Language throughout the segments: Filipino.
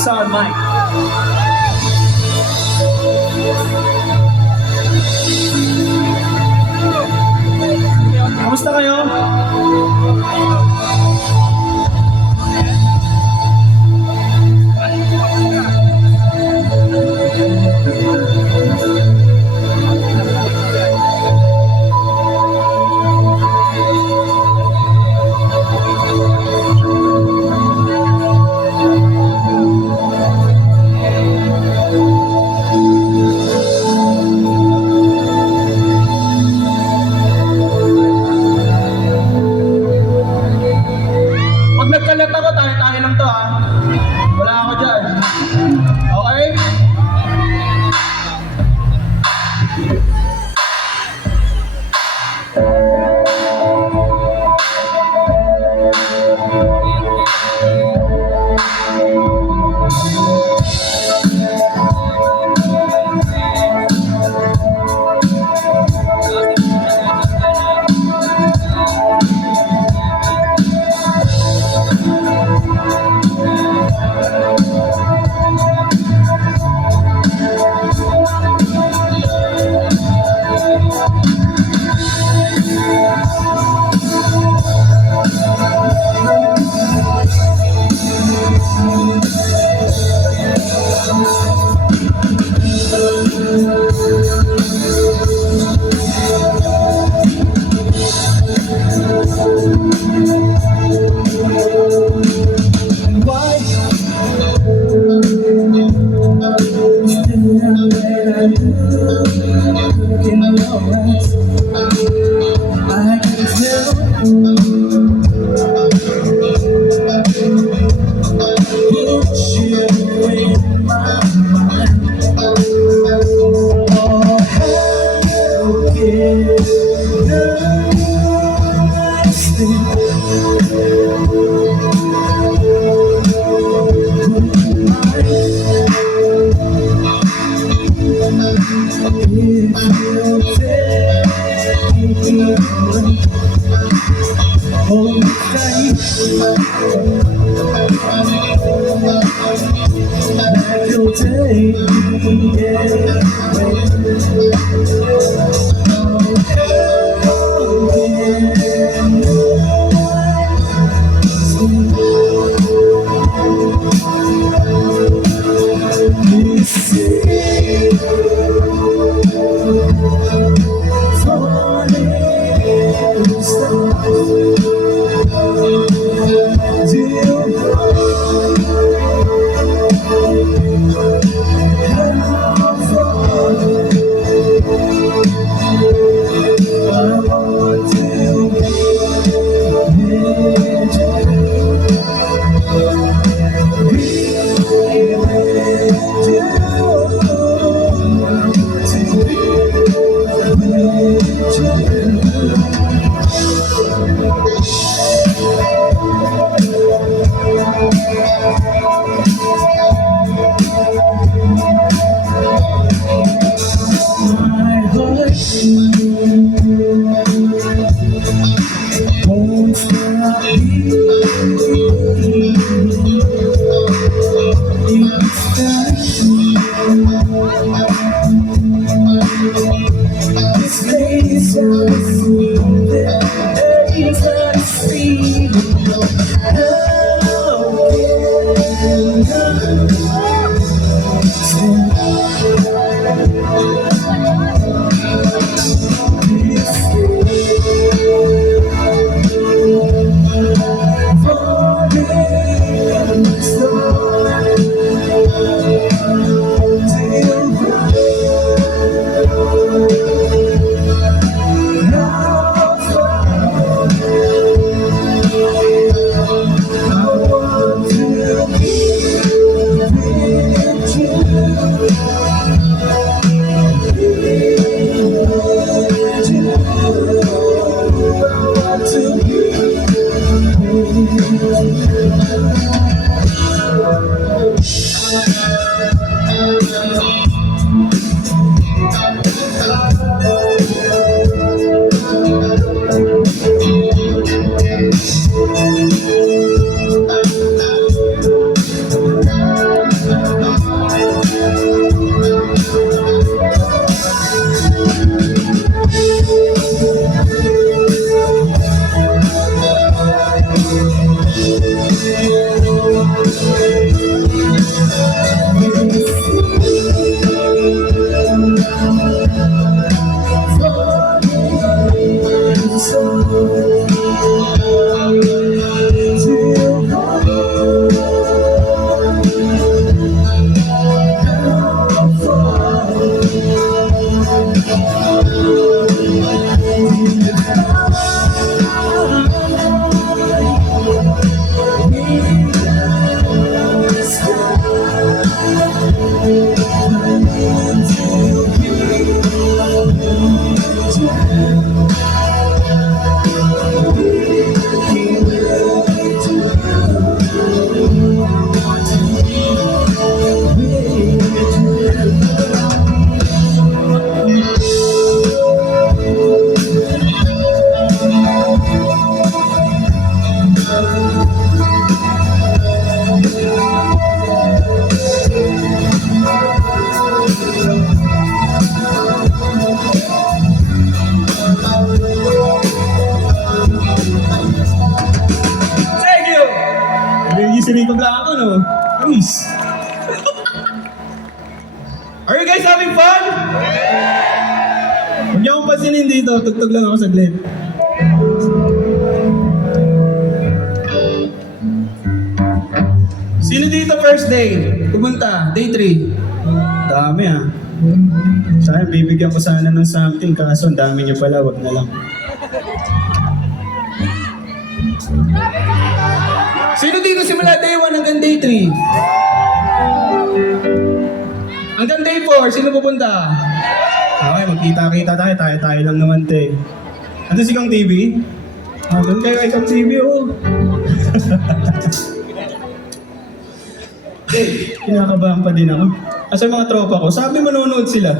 Sound Mike. Kamusta kayo? Pag nagkalat ako, tayo lang to ha. Wala ako dyan. Okay? Nice. Are you guys having fun? Huwag niyo akong pansinin dito. Tugtog lang ako saglit. Sino dito first day? Pumunta, day 3. Dami ah. Sana bibigyan ko sana ng something, kaso ang dami niyo pala, wag na lang. Sino dito simula day 1 hanggang day 3? Hanggang day 4, sino pupunta? Okay, magkita-kita tayo, tayo lang naman te. Ano si Kang TV? Doon kayo kay Kang TV, oh. Kinakabahan pa din ako. Asa yung mga tropa ko, sabi manonood sila.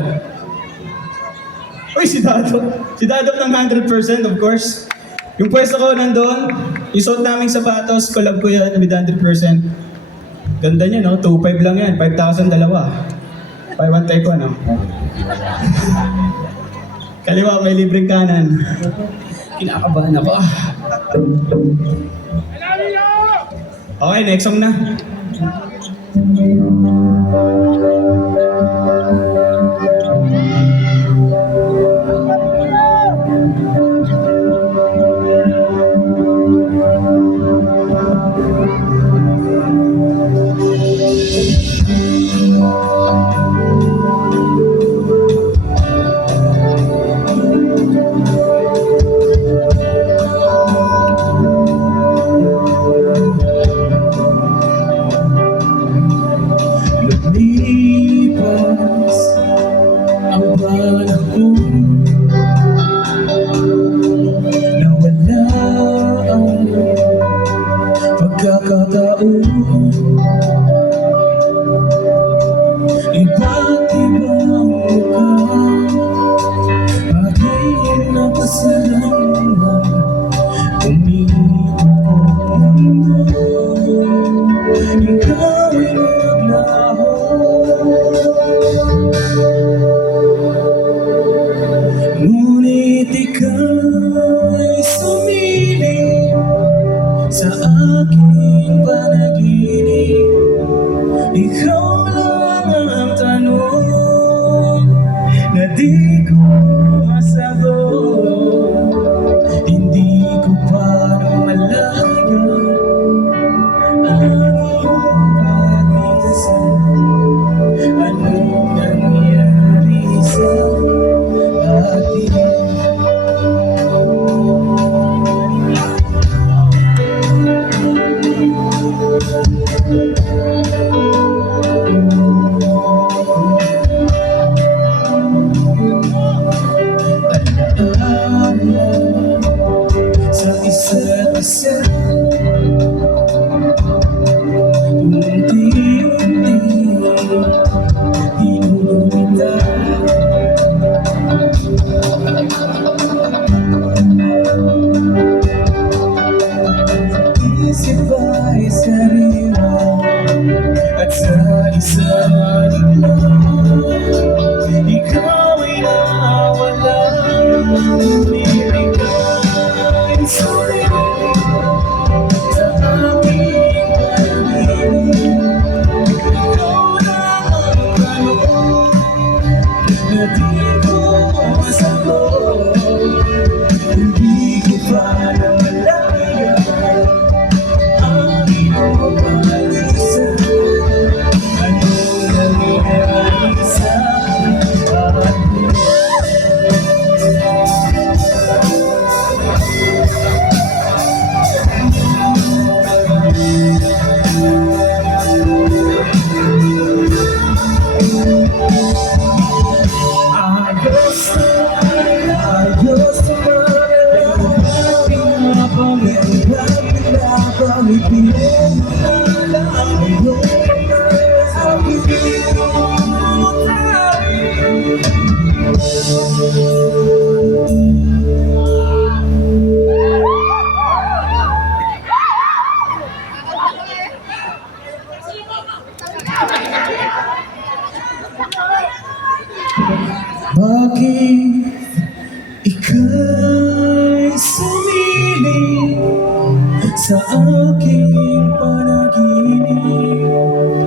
Uy, si Dado. Si Dado ng 100%, of course. Yung pwesto ko nandun, yung suot naming sapatos, collab ko yan with 100%. Ganda niya, no? 2.5 lang yan, 5,000 dalawa. 5-1 tayo ko, no? Kaliwa, may libreng kanan. Kinakabahan ako, ah. Okay, next song na. Lumipas ang panahon, nawala ang pagkakataon. Iba't ibang mukha, aking napasalamat. Umiikot ko ang mundo, ikaw ay naglaho. Ngunit ika'y sumilip sa aking panaginip. Ikaw lang ang tanong na di ko masagot. Hindi ko pa malayan ang iyong pag-isa. Anong nangyari sa atin? Sa isa't isa, unti-unti tinulungan. Isip ay sariwa at sa isang liglang ikaw ay nawala. Umibigay sa'yo sa aking panaginip. Ikaw lang ang tanong na di ko masagot. Hindi ko pa namalayan ang iyong pag-isa. Anong nangyari sa atin? Ayos na pinapangipin mo na lang iyong bakit ika'y sumilip sa aking panaginip?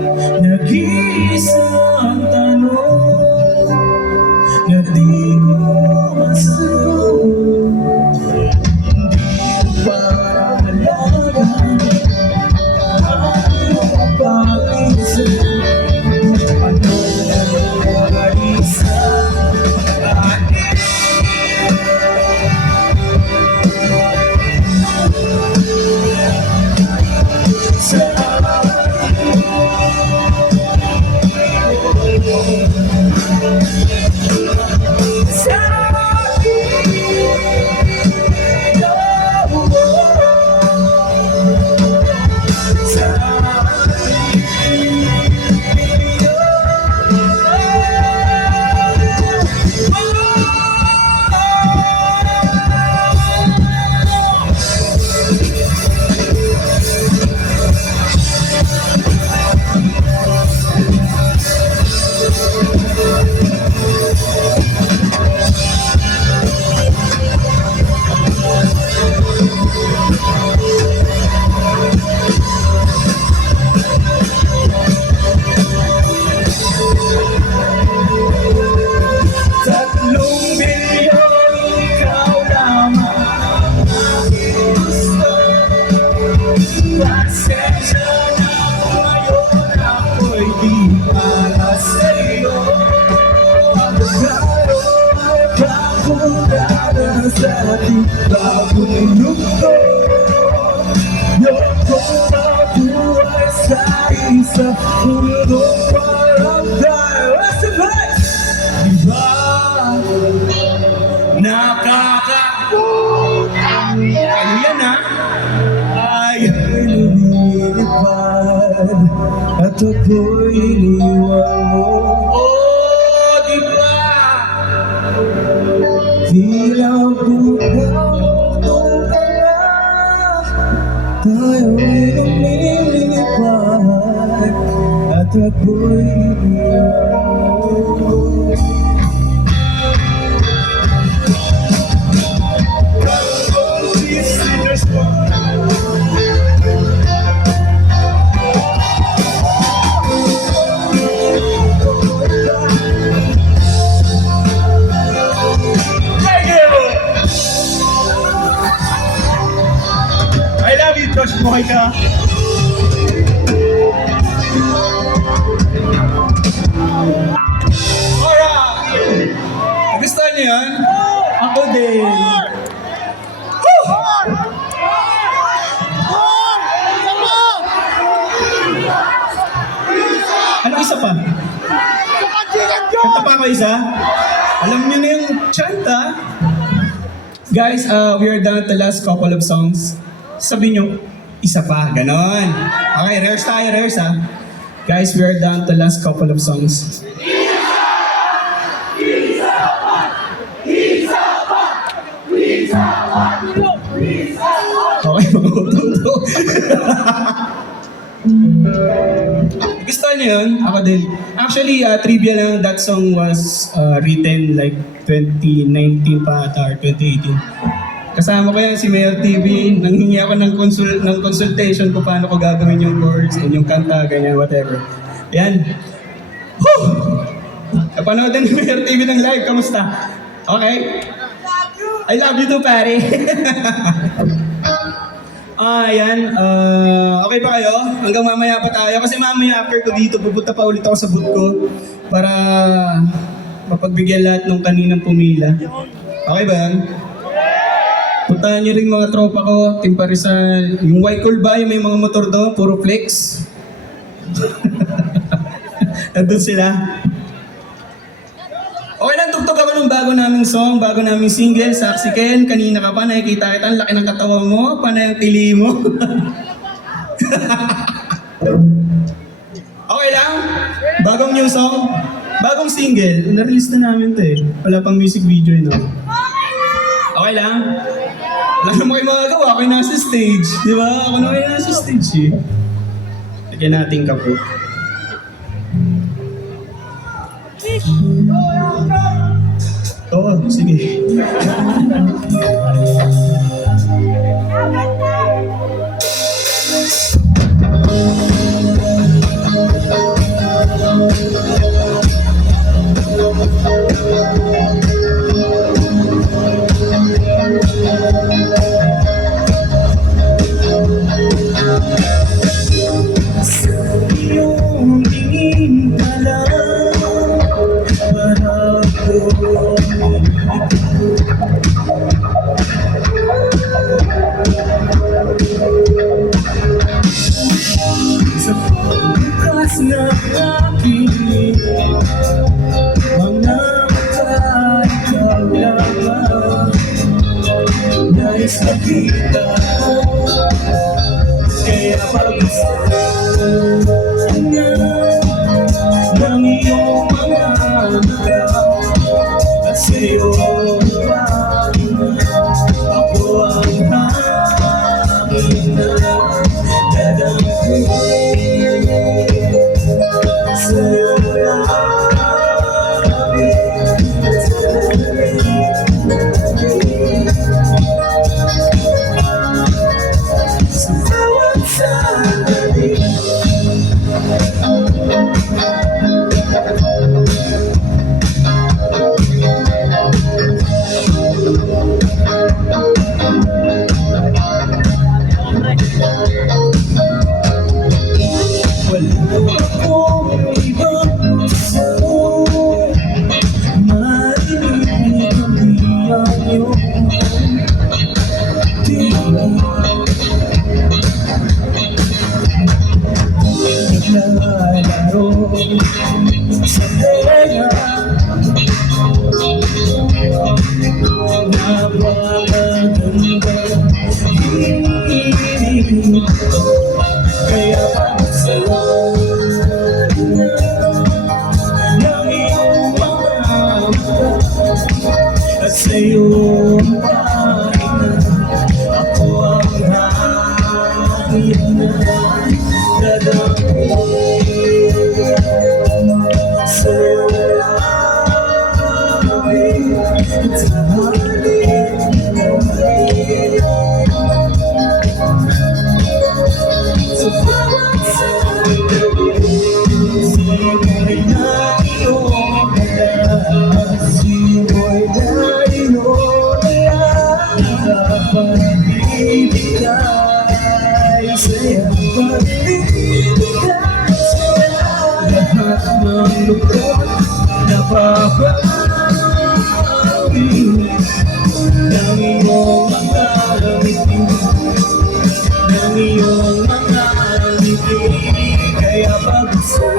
di para sa'yo. Ngayon ay kakulada sa ating bagong mundo. Yoko mabuhay sa isang mundong parang tayo. Let's survive! Diba? Ano yan ha? Aya'y lumilipad at ako'y iniwan mo. Oh, diba? Tila bukaw nung tala, tayo'y lumilipad at ako'y iniwan mo. I love you, Josh Moika. Alright! Gusto niyo yan? Ako din. Woo! Ano isa pa? Kanta pa ako isa? Alam niyo na yung chanta. Guys, we are down to the last couple of songs. Sabi nyo, isa pa, ganon. Okay, rehearse tayo, rehearse ha. Guys, we are down to the last couple of songs. Okay, magututo. Gusto niyo yun? Ako din. Actually, trivia lang, that song was written like 2019 pa ata or 2018. Kasama ko yan si Mayor TV. Nanghingi ako ng consultation kung paano ko gagawin yung chords and yung kanta, ganyan, whatever. Yan. Whew! Napanood din ni Mayor TV ng live. Kamusta? Okay? I love you too, pare. Yan. Okay pa kayo? Hanggang mamaya pa tayo. Kasi mamaya after ko dito, pupunta pa ulit ako sa booth ko para mapagbigyan lahat ng kaninang pumila. Okay ba yan? Puntahan niyo rin mga tropa ko, Team Parisal. Yung Waikol ba, yung may mga motor doon, puro flex. Nandun sila. Okay lang, tugtog ako ng bago naming song, bago naming single, Saksi Ken. Kanina ka pa, nakikita kita, ang laki ng katawan mo, panay ang tili mo. Okay lang? Bagong new song, bagong single, na-release na namin to eh. Wala pang music video no? Okay lang? Wala naman kayo magagawa, ako yung nasa stage. Di ba? Ako na kayo nasa stage eh. Lagyan natin ka po. Oo, sige. Na aking mga mata, ikaw lamang nais makita ko, kaya pag-usapan na ng iyong mga mata at sa'yo pa ako ang hangin na dadamhin. Sa bawat sandali At sa'yo pahinga, ako ang hangin na dadampi. Sa'yo lamang at sa halip sa bawat sandali, simoy na iyong dala, simoy na iyong dala, pagbibigay sa'yo, pagbibigay sa'yo, lahat ng lukot na babawi ng iyong mga ngiti, ng iyong mga ngiti, kaya pag-usay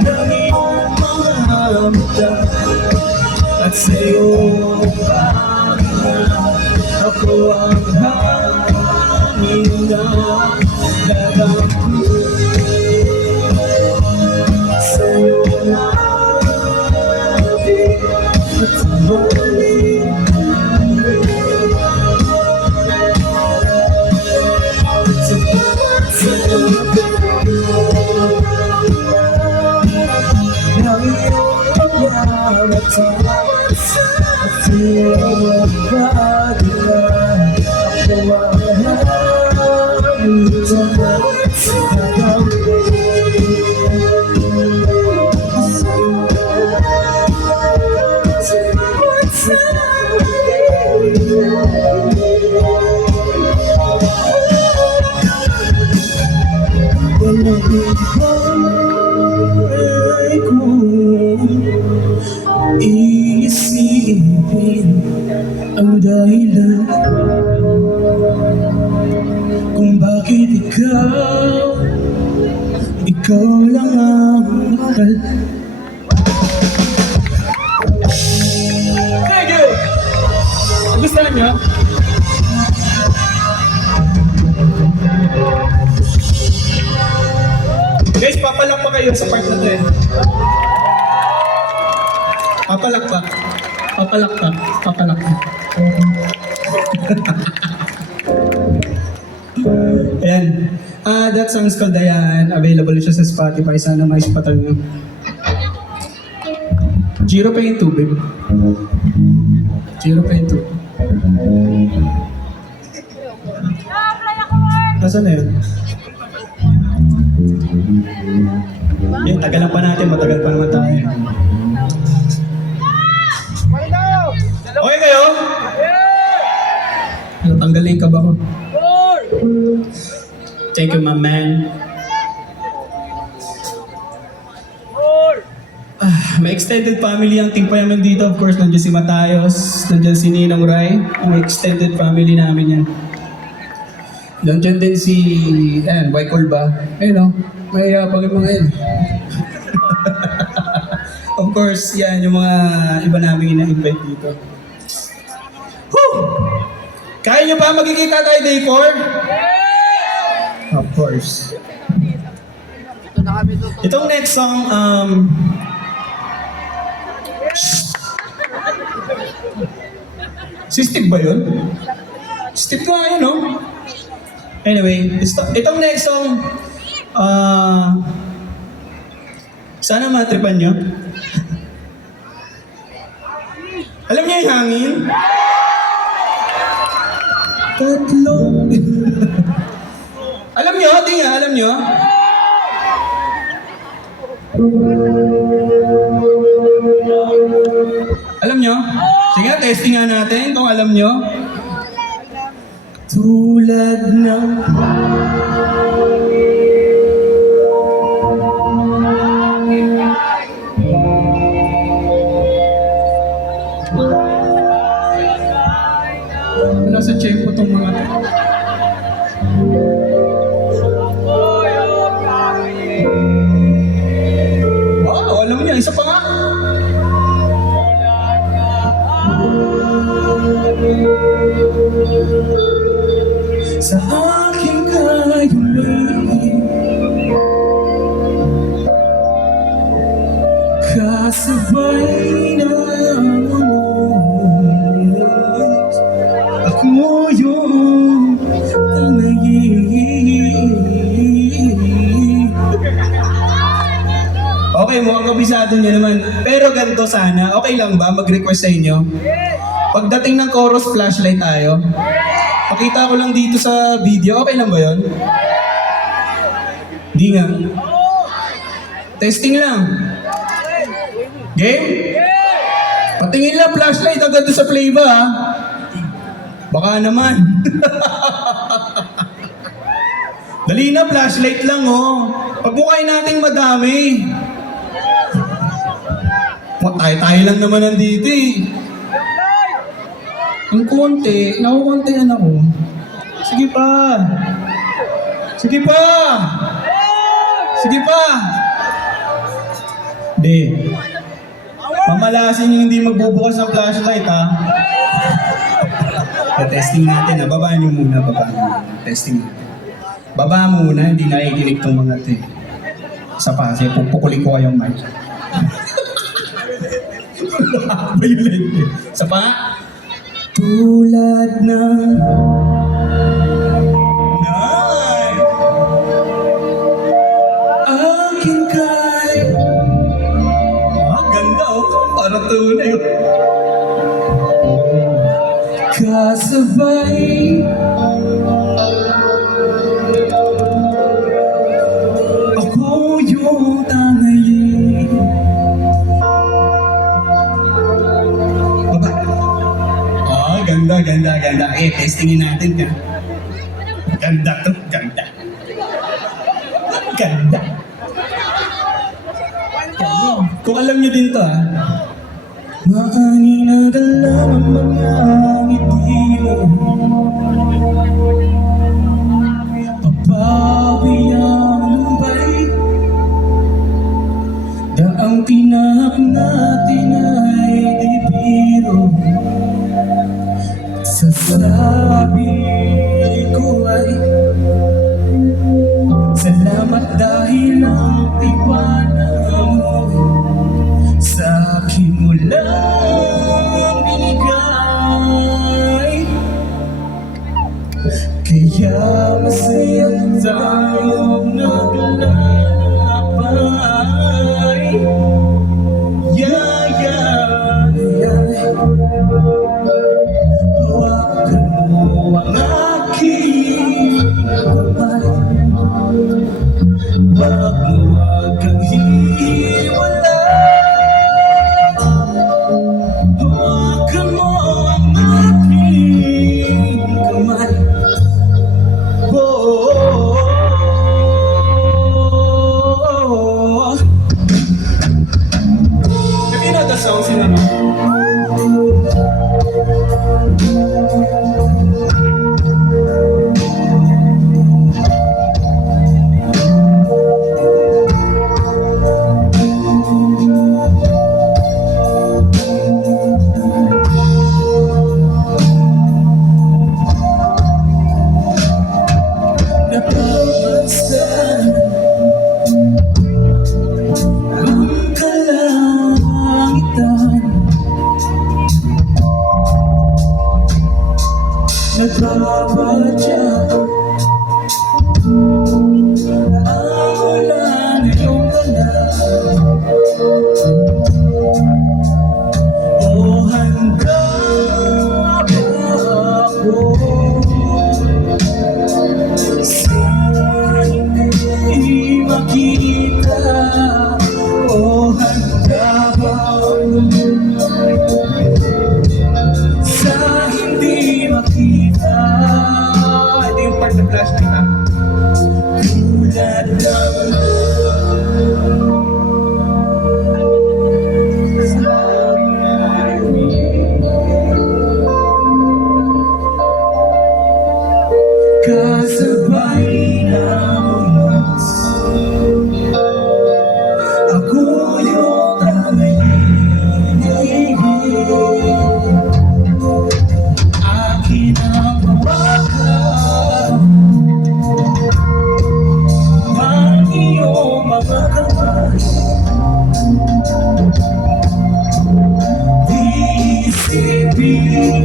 ng iyong mga mata, at sa'yo pahinga, ako ang hangin na dadampi. Sa'yo lamang at sa halip sa bawat sandali ng iyong pagmamatawa, at iyong pagdala, ako ang hangin na dadampi. Sa bawat sandali, walang buhay kung iisipin ang dahilan kung bakit ikaw lang ang mahal. Thank you! Gusto niyo? Guys, papalakpak kayo sa part na to eh. Papalakpak. Papalakpak. Papalakpak. Ayan. That song's called Dayan. Available siya sa Spotify. Sana may spatan nyo. Zero pa yung tubig. Zero pa yung tubig. Nasaan na yun? Eh, tagalan pa natin. Matagal pa naman tayo. Okay kayo? Natanggalin ka ba ko? Thank you, my man. May extended family ang team pa naman dito. Of course, nandiyan si Matayos, nandiyan si Ninang Rai. Ang extended family namin yan. Nandiyan din si, Waikol ba? Ayun o, may pagod mga yan. Of course, yan yung mga iba namin ina-invite dito. Whew! Kaya nyo ba magkikita tayo day 4? Of course. Itong next song, si Steve ba yun? Steve ko nga yun, no? Anyway, itong next song, sana matripan nyo. Alam niyo yung hangin? Tatlo. Alam niyo? Tingnan, alam niyo? Alam niyo? Sige, testing nga natin kung alam niyo. Tulad ng wala sa check po itong mga wow, alam niya, isa pa nga. Sa aking kayunin, kasabay Okay, mukhang kabisado niyo naman. Pero ganito sana, okay lang ba mag-request sa inyo? Pagdating ng chorus, flashlight tayo. Pakita ko lang dito sa video, okay lang ba yun? Di nga. Testing lang. Game? Patingin lang flashlight agad doon sa play ba ha? Baka naman. Dali na, flashlight lang oh. Pagbukain nating madami. Tayo lang naman nandito eh. Ang konti, nakukontihan ako. Sige pa. Sige pa. Sige pa. Hindi. Mamalasin yung hindi magbubukas ng flashlight ha. Testing natin ha. Babaan nyo muna, babaan nyo muna. Testing natin. Baba muna, hindi nakikinig tong mga ito eh. Isa pa, kasi pupukulin ko kayong mic. Violent eh. Isa pa. Tulad ng night, akin kay ganda oh, parang tunay oh. Kasabay ako yung tangayin. Baba. Ganda, ganda, ganda. Eh, testingin natin ka. Ganda to, ganda. Ganda. Kung alam nyo din to ha. Maani na dala ng mga ngiti mo. Papawi ang lumbay. Daang tinahak natin ay di biro. Sasabi ko ay salamat dahil ang tiwala mo sa akin mo lang binigay. Kaya masaya tayong naglalakbay. Yeah, yeah, yeah. Hawakan mo ang aking kamay. Wag mo kang hiwalay. Hawakan mo ang aking kamay. Oh, have you know the songs in ano? Nagbabatya ang ulan ng iyong galaw. O handa ba ako sa hindi makita? O handa ba sa hindi makita? Ito yung part na flash kita. Tulad ng kasabay ng umas, ako yung tangayin. Akin ang hawakan ang iyong mga kamay. Di isipin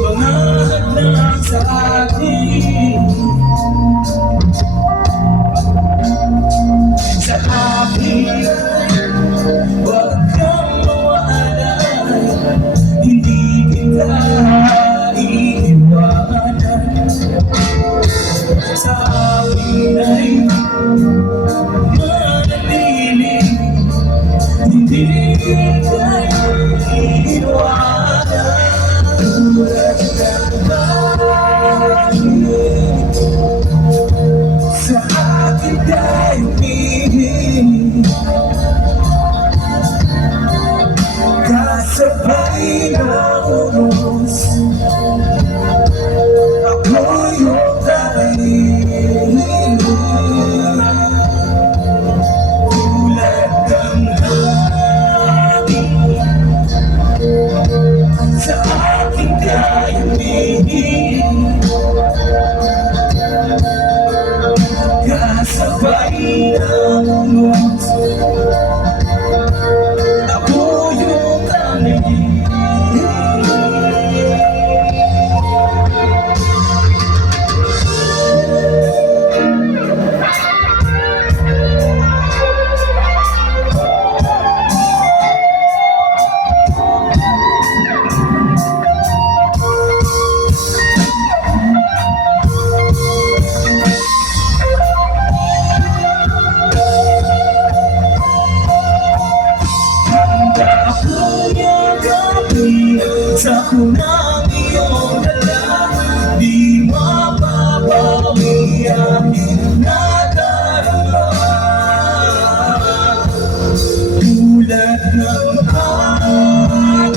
mga hadlang sa atin. akin ay manatili, hindi kayo iiwanan. Tulad ng langit, sa akin kayo pili, kasabay ng unos, ako yung tanging. Tulad ng hangin, sa aking kayunin, kasabay ng unos, ako yung tanging. Sa unang iyong dala, di mapapawi aking nadarama. Tulad ng hangin,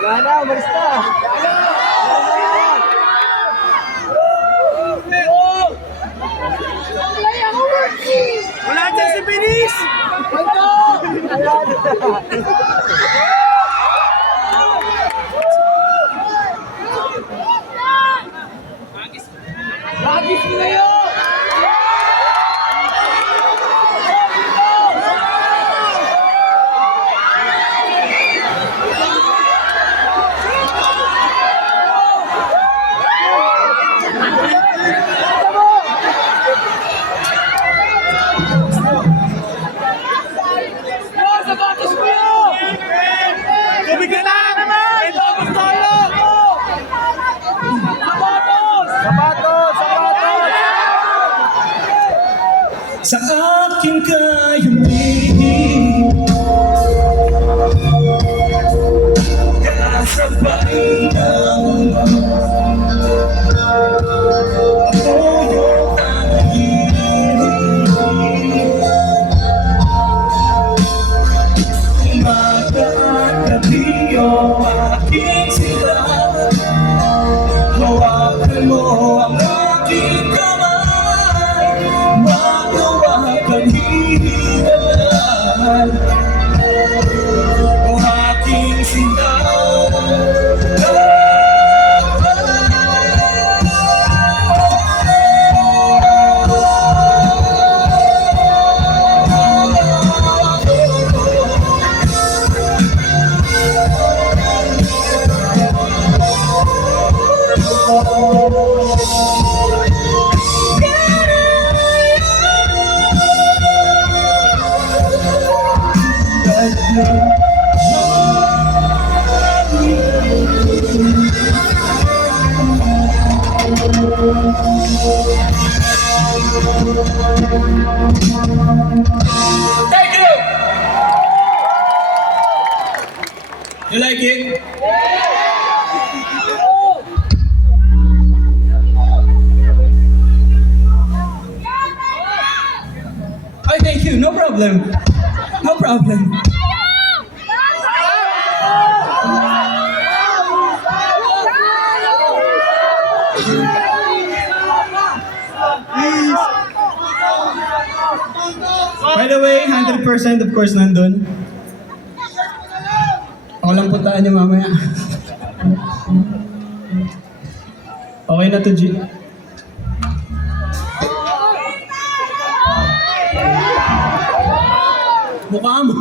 Wala na, umalis na. Wala dyan si Binis! Ito! Bagis mo na yun! Sapatos mo yun! Tubig na naman! Ito ang tayo! Sapatos! Sapatos! Sapatos! sa aking kayunin, kasabay ng unos, ako yung tanging. Umaga at gabi ang aking silang, hawakan mo ang aking kamay, magawa kang hihingan, o aking silang. Thank you! You like it? I thank you, no problem. No problem. By the way, 100% of course nandun. Ako lang puntaan niyo mamaya. Okay na to, G. Mukha mo.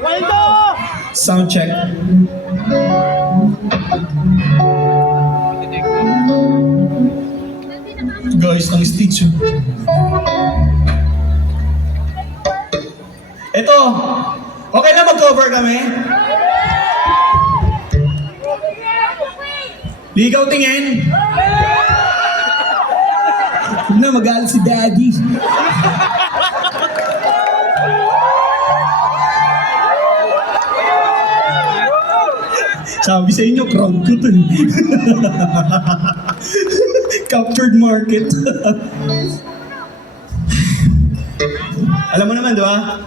Waldo! Sound check. Guys, ang stage. Ito, okay na mag-cover kami? Ligaw tingin. Huwag na mag-aaral si Daddy. Sabi sa inyo, crowd ko to eh. Captured market. Alam mo naman, di ba?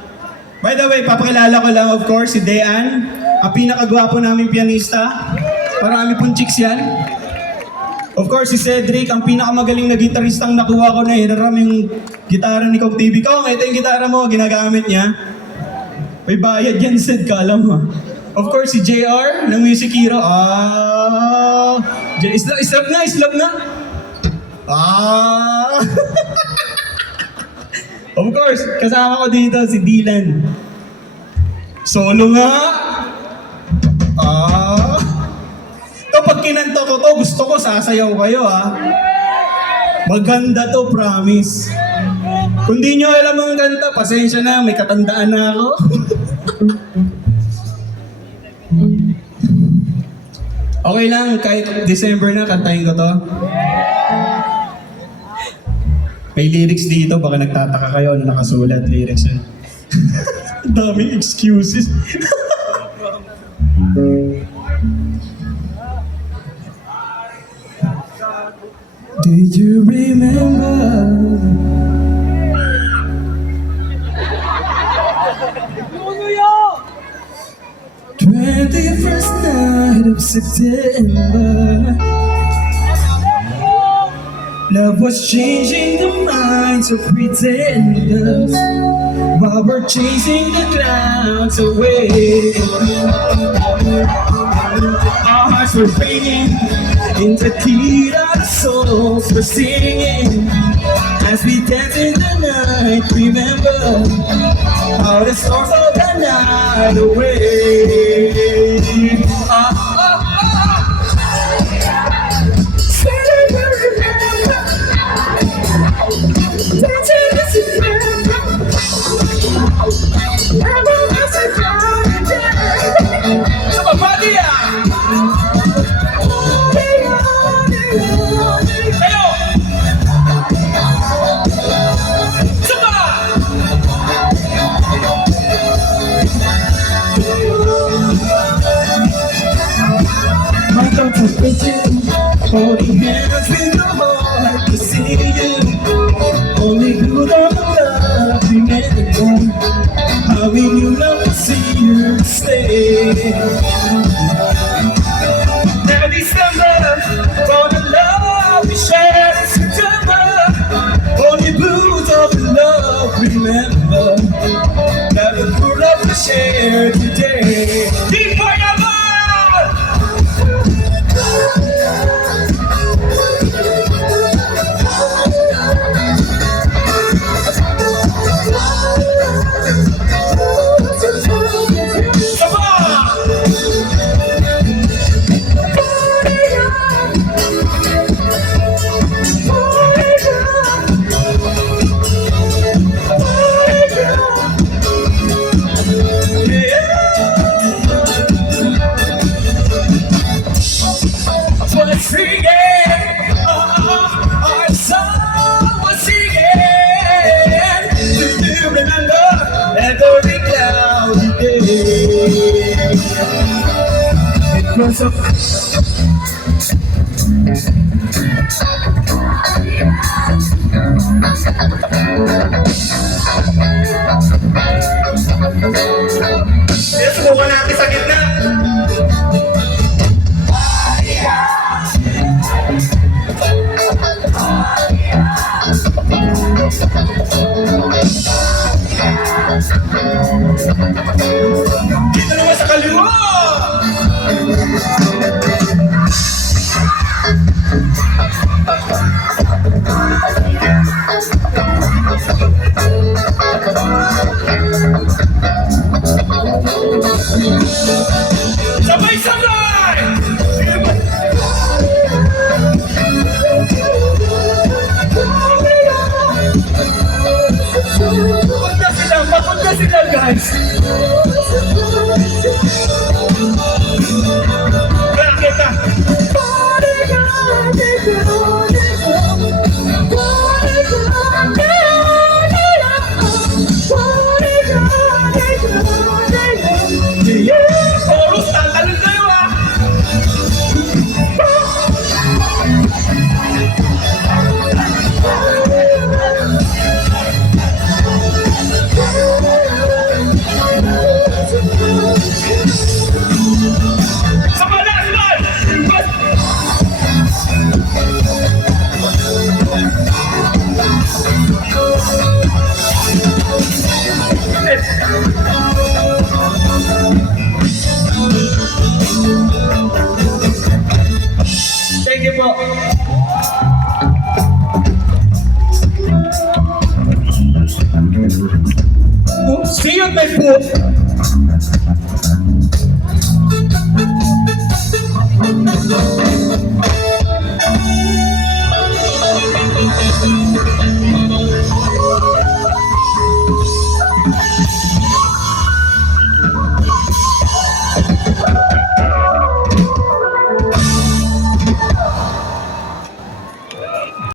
By the way, papakilala ko lang, of course, si Dean, ang pinakagwapo naming pianista. Marami pong chicks yan. Of course, si Cedric, ang pinakamagaling na gitaristang nakuha ko na hiraram yung gitara ni Kong TV. Kong, ito yung gitara mo, ginagamit niya. May bayad yan, Ced, kala mo. Of course, si JR ng Music Hero. Islap na. Of course, kasama ko dito si Dylan. Solo nga. Pag kinanto ko to, gusto ko sasayaw kayo Maganda to, promise. Kung di nyo alam ang kanta, pasensya na, may katandaan na ako. Okay lang, kahit December na, kantahin ko to. May lyrics dito, baka nagtataka kayo ano nakasulat lyrics yun. Daming excuses. Do you remember? 21st night of September. Love was changing the minds of pretenders while we're chasing the clouds away. Our hearts were beating in tequila, the souls were singing as we dance in the night. Remember how the storms of the night away. Holding hands with the heart to see you. Only good on the love remember how we knew love would see you stay. Now December, for the love we shared in September. Only blues of the love remember that the true love we shared today. Deep forever. What's up? Subukan natin sa gitna. Dito naman sa kaliwa. guys. Bakit ah? Chorus, tatalon kayo ah! Sa balas man! Thank you po. See you at my booth.